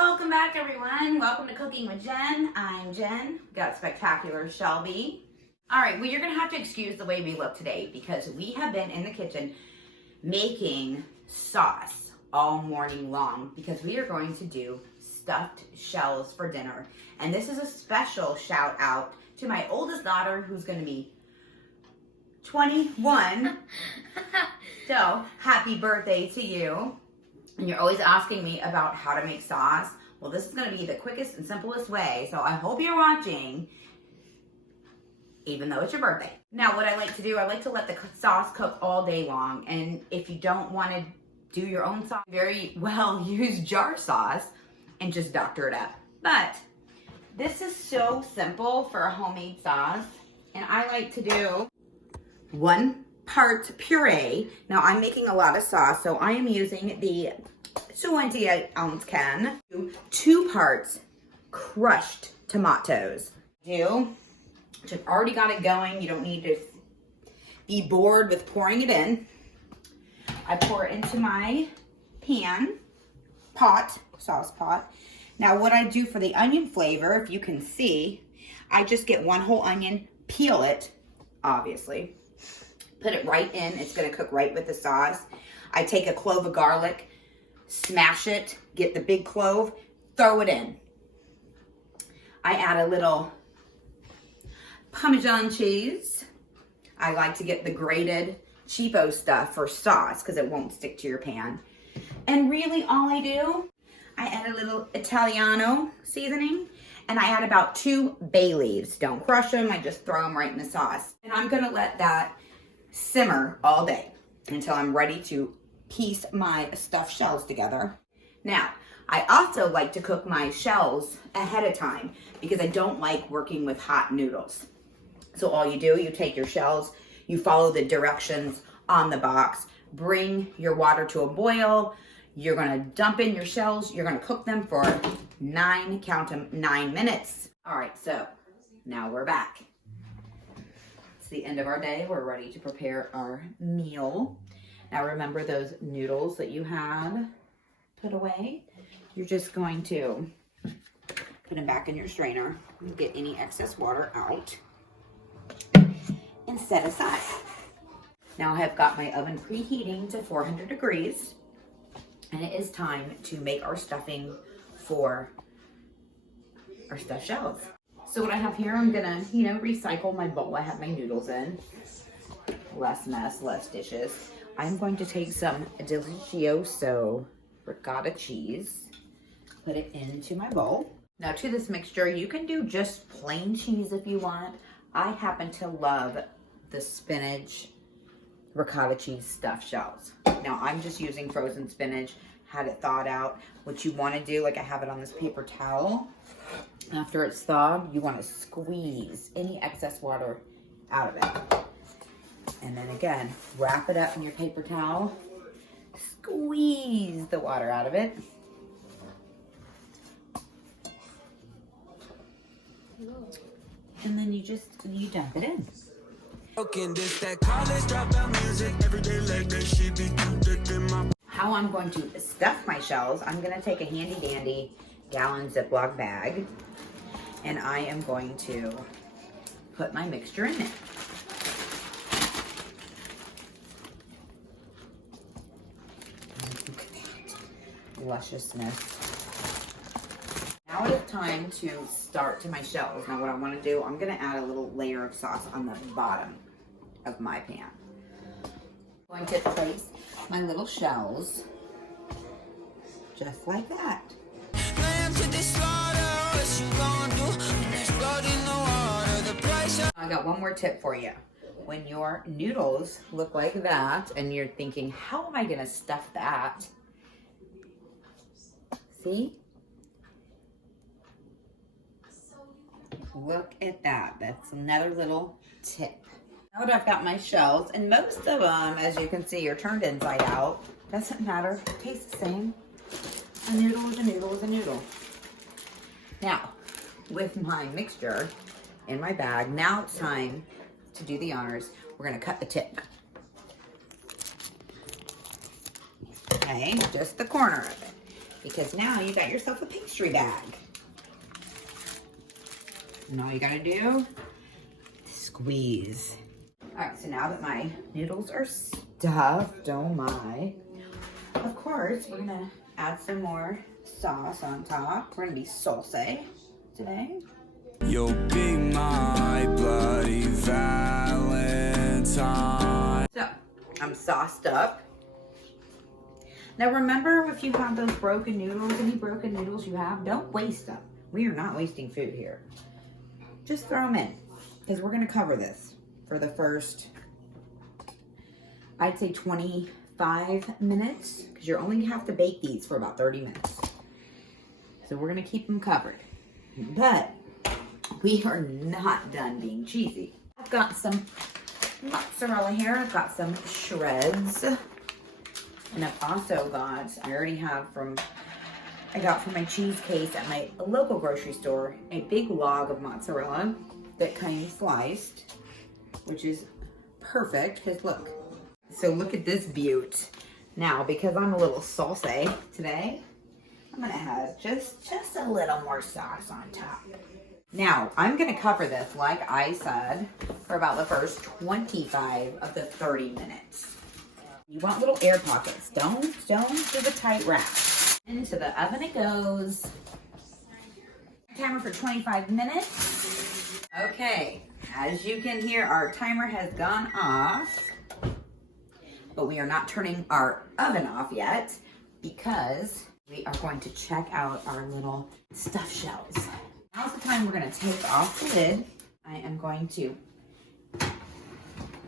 Welcome back, everyone. Welcome to Cooking with Jen. I'm Jen. Got spectacular Shelby. All right, well, you're gonna have to excuse the way we look today because we have been in the kitchen making sauce all morning long because we are going to do stuffed shells for dinner. And this is a special shout out to my oldest daughter who's gonna be 21. So happy birthday to you. And you're always asking me about how to make sauce. Well, this is gonna be the quickest and simplest way. So I hope you're watching, even though it's your birthday. Now, what I like to do, I like to let the sauce cook all day long. And if you don't wanna do your own sauce, very well use jar sauce and just doctor it up. But this is so simple for a homemade sauce. And I like to do 1 part puree. Now I'm making a lot of sauce, so I am using the 28-ounce can. 2 parts crushed tomatoes. Just already got it going. You don't need to be bored with pouring it in. I pour it into my sauce pot. Now what I do for the onion flavor, if you can see, I just get 1 whole onion, peel it, obviously. Put it right in. It's going to cook right with the sauce. I take a clove of garlic, smash it, get the big clove, throw it in. I add a little Parmesan cheese. I like to get the grated cheapo stuff for sauce because it won't stick to your pan. And really all I do, I add a little Italiano seasoning and I add about 2 bay leaves. Don't crush them. I just throw them right in the sauce. And I'm going to let that simmer all day until I'm ready to piece my stuffed shells together. Now, I also like to cook my shells ahead of time because I don't like working with hot noodles. So all you do, you take your shells, you follow the directions on the box, bring your water to a boil, you're gonna dump in your shells, you're gonna cook them for 9 minutes. All right, so now we're back. The end of our day. We're ready to prepare our meal. Now remember those noodles that you had put away? You're just going to put them back in your strainer and get any excess water out and set aside. Now I have got my oven preheating to 400 degrees and it is time to make our stuffing for our stuffed shells. So what I have here, I'm gonna, recycle my bowl I have my noodles in. Less mess, less dishes. I'm going to take some Delicioso ricotta cheese, put it into my bowl. Now to this mixture, you can do just plain cheese if you want. I happen to love the spinach ricotta cheese stuffed shells. Now I'm just using frozen spinach, had it thawed out. What you wanna do, like I have it on this paper towel, after it's thawed, you want to squeeze any excess water out of it. And then again, wrap it up in your paper towel, squeeze the water out of it. And then you dump it in. How I'm going to stuff my shells, I'm going to take a handy dandy gallon Ziploc bag and I am going to put my mixture in it. Look at that lusciousness. Now it is time to start to my shells. Now what I want to do, I'm going to add a little layer of sauce on the bottom of my pan. I'm going to place my little shells just like that. I got one more tip for you. When your noodles look like that and you're thinking, how am I gonna stuff that? See? Look at that. That's another little tip. Now that I've got my shells, and most of them, as you can see, are turned inside out. Doesn't matter. It tastes the same. A noodle is a noodle is a noodle. Now, with my mixture in my bag, now it's time to do the honors. We're gonna cut the tip. Okay, just the corner of it. because now you got yourself a pastry bag. And all you gotta do, squeeze. All right, so now that my noodles are stuffed, oh my. Of course, we're gonna add some more sauce on top. We're gonna be saucy today. You'll be my bloody Valentine. So, I'm sauced up. Now remember, if you have those broken noodles, any broken noodles you have, don't waste them. We are not wasting food here. Just throw them in, because we're gonna cover this for the first, I'd say 25 minutes, because you only have to bake these for about 30 minutes. So we're gonna keep them covered. But we are not done being cheesy. I've got some mozzarella here. I've got some shreds. And I've also got, I got from my cheese case at my local grocery store, a big log of mozzarella that came sliced, which is perfect, because look. So look at this beaut. Now, because I'm a little saucy today, I'm gonna add just a little more sauce on top. Now, I'm gonna cover this, like I said, for about the first 25 of the 30 minutes. You want little air pockets. Don't do the tight wrap. Into the oven it goes. Timer for 25 minutes. Okay, as you can hear, our timer has gone off, but we are not turning our oven off yet because we are going to check out our little stuffed shells. Now's the time we're going to take off the lid. I am going to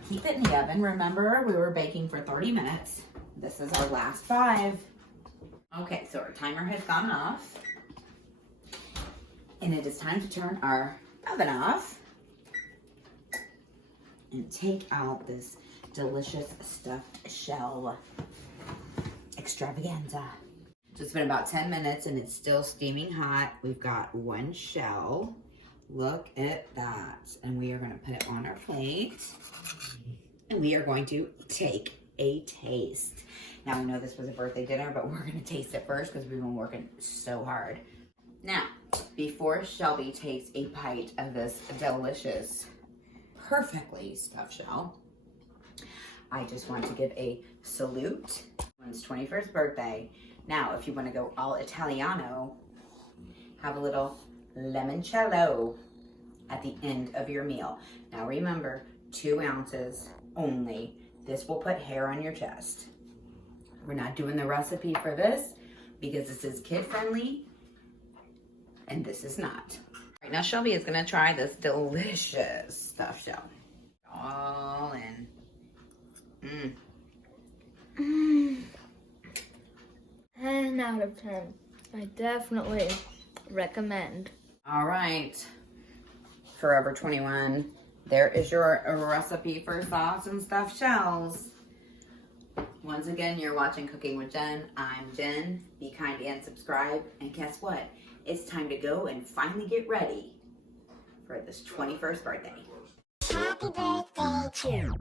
keep it in the oven. Remember, we were baking for 30 minutes. This is our last 5. Okay, so our timer has gone off. And it is time to turn our oven off and take out this delicious stuffed shell extravaganza. It's been about 10 minutes and it's still steaming hot. We've got 1 shell. Look at that. And we are going to put it on our plate. And we are going to take a taste. Now, I know this was a birthday dinner, but we're going to taste it first because we've been working so hard. Now, before Shelby takes a bite of this delicious, perfectly stuffed shell, I just want to give a salute on his 21st birthday. Now, if you want to go all Italiano, have a little limoncello at the end of your meal. Now remember, 2 ounces only. This will put hair on your chest. We're not doing the recipe for this because this is kid friendly and this is not. All right, now Shelby is gonna try this delicious stuffed shell. All in. 10 out of 10. I definitely recommend. All right, Forever 21. There is your recipe for sauce and stuffed shells. Once again, you're watching Cooking with Jen. I'm Jen. Be kind and subscribe. And guess what? It's time to go and finally get ready for this 21st birthday. Happy birthday to you.